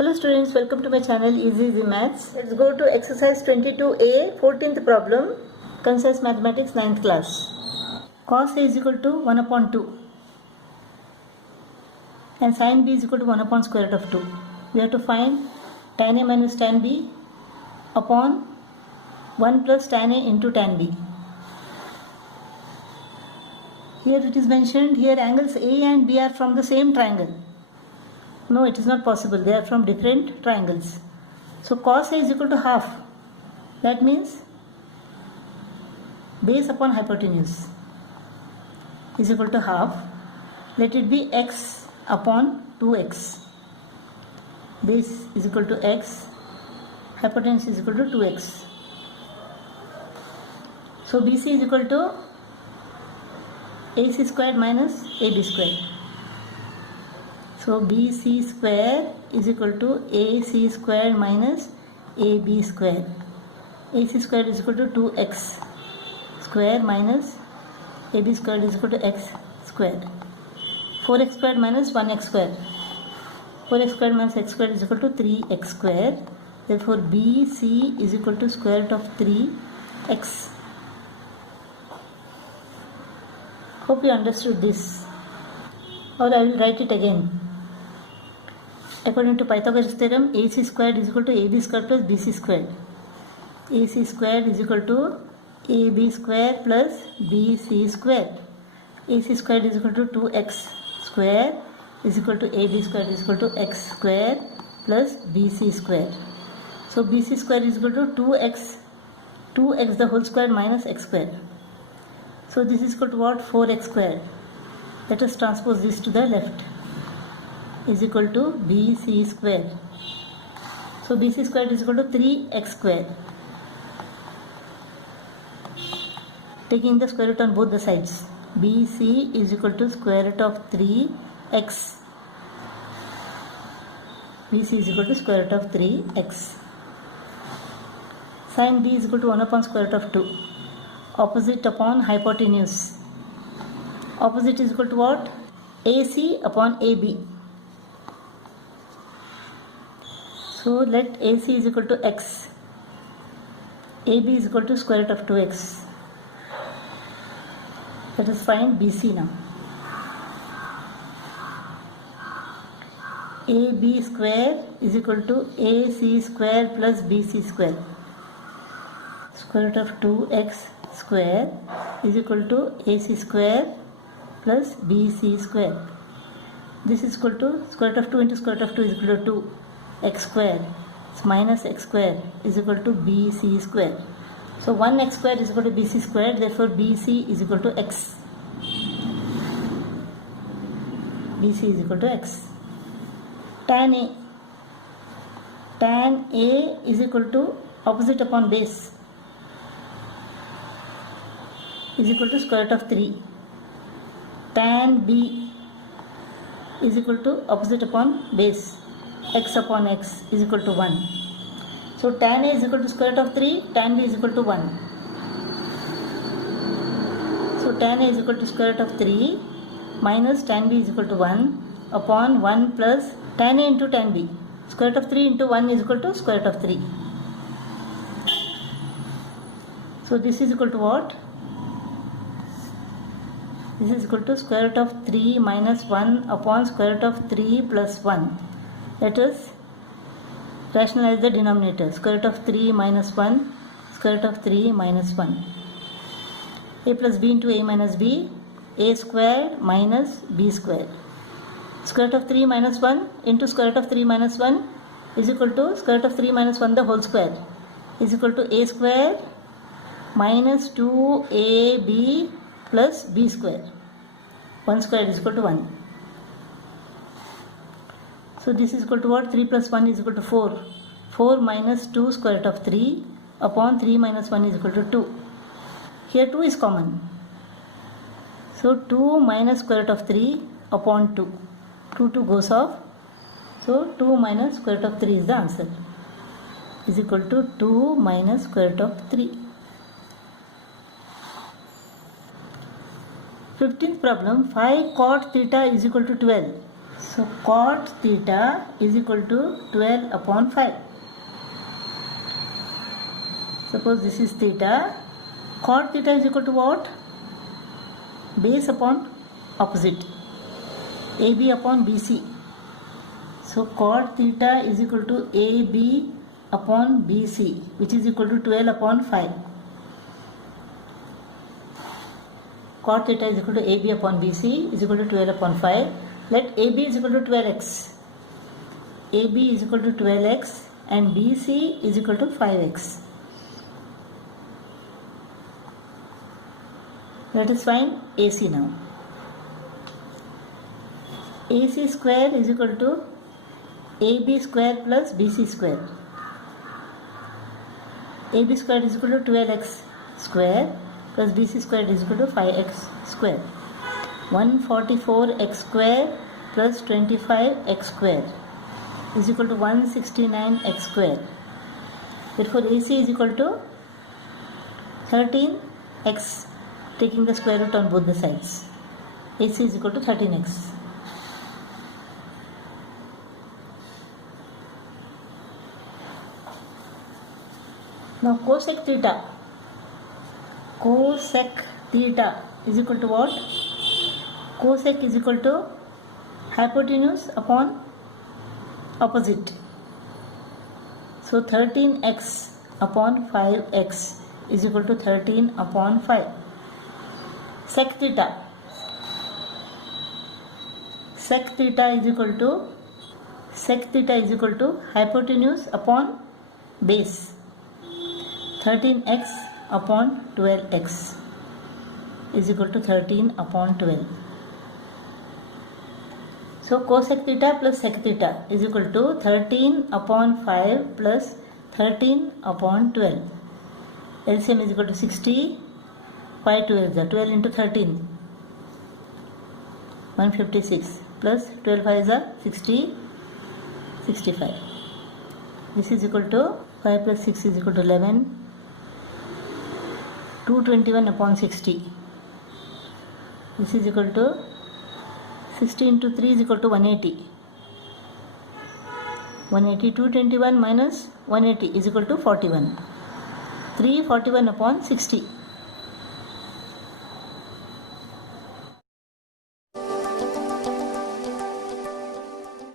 Hello students, welcome to my channel Easy Maths. Let's go to exercise 22a, 14th problem, Concise Mathematics 9th class. Cos A is equal to 1 upon 2 and sin B is equal to 1 upon square root of 2. We have to find tan A minus tan B upon 1 plus tan A into tan B. Here it is mentioned, here angles A and B are from the same triangle. No, it is not possible. They are from different triangles. So cos A is equal to half. That means base upon hypotenuse is equal to half. Let it be x upon 2x. Base is equal to x. Hypotenuse is equal to 2x. So BC is equal to AC squared minus AB squared. So BC square is equal to AC square minus AB square. AC square is equal to 2x square minus AB square is equal to x square. 4x square minus 1x square. 4x square minus x square is equal to 3x square. Therefore BC is equal to square root of 3x. Hope you understood this. Or I will write it again. According to Pythagoras theorem, AC squared is equal to AB squared plus BC squared. AC squared is equal to AB squared plus BC squared. AC squared is equal to 2x squared is equal to AB squared is equal to x squared plus BC squared. So BC squared is equal to 2x the whole square minus x squared. So this is equal to what? 4x squared. Let us transpose this to the left. Is equal to BC square. So BC square is equal to 3x square. Taking the square root on both the sides. BC is equal to square root of 3x. BC is equal to square root of 3x. Sin B is equal to 1 upon square root of 2. Opposite upon hypotenuse. Opposite is equal to what? AC upon AB. So let AC is equal to x. AB is equal to square root of 2x. Let us find BC now. AB square is equal to AC square plus BC square. Square root of 2x square is equal to AC square plus BC square. This is equal to square root of 2 into square root of 2 is equal to 2. X square minus x square is equal to BC square. So 1x square is equal to BC square. Therefore BC is equal to x. BC is equal to x. Tan A. Tan A is equal to opposite upon base is equal to square root of 3. Tan B is equal to opposite upon base. X upon x is equal to 1. So tan A is equal to square root of 3, tan B is equal to 1. So tan A is equal to square root of 3 minus tan B is equal to 1 upon 1 plus tan A into tan B. Square root of 3 into 1 is equal to square root of 3. So this is equal to what? This is equal to square root of 3 minus 1 upon square root of 3 plus 1. Let us rationalize the denominator. Square root of 3 minus 1, square root of 3 minus 1. A plus B into A minus B, A square minus B square. Square root of 3 minus 1 into square root of 3 minus 1 is equal to square root of 3 minus 1 the whole square is equal to A square minus 2AB plus B square. 1 square is equal to 1. So this is equal to what? 3 plus 1 is equal to 4. 4 minus 2 square root of 3 upon 3 minus 1 is equal to 2. Here 2 is common. So 2 minus square root of 3 upon 2. 2 goes off. So 2 minus square root of 3 is the answer. Is equal to 2 minus square root of 3. 15th problem, 5 cot theta is equal to 12. So cot theta is equal to 12 upon 5. Suppose this is theta. Cot theta is equal to what? Base upon opposite. AB upon BC. So cot theta is equal to AB upon BC, which is equal to 12 upon 5. Cot theta is equal to AB upon BC is equal to 12 upon 5. Let AB is equal to 12x. AB is equal to 12x and BC is equal to 5x. Let us find AC now. AC square is equal to AB square plus BC square. AB square is equal to 12x square plus BC square is equal to 5x square. 144x square plus 25x square is equal to 169x square. Therefore AC is equal to 13x, taking the square root on both the sides. AC is equal to 13x. Now cosec theta. Cosec theta is equal to what? Cosec is equal to hypotenuse upon opposite. So 13x upon 5x is equal to 13 upon 5. Sec theta. Sec theta is equal to hypotenuse upon base. 13x upon 12x is equal to 13 upon 12. So cosec theta plus sec theta is equal to 13 upon 5 plus 13 upon 12. LCM is equal to 60. 5 12 is 12 into 13. 156 plus 12 5 is 60. 65. This is equal to 5 plus 6 is equal to 11. 221 upon 60. This is equal to 60 into 3 is equal to 180. 180, 221 minus 180 is equal to 41. 341 upon 60.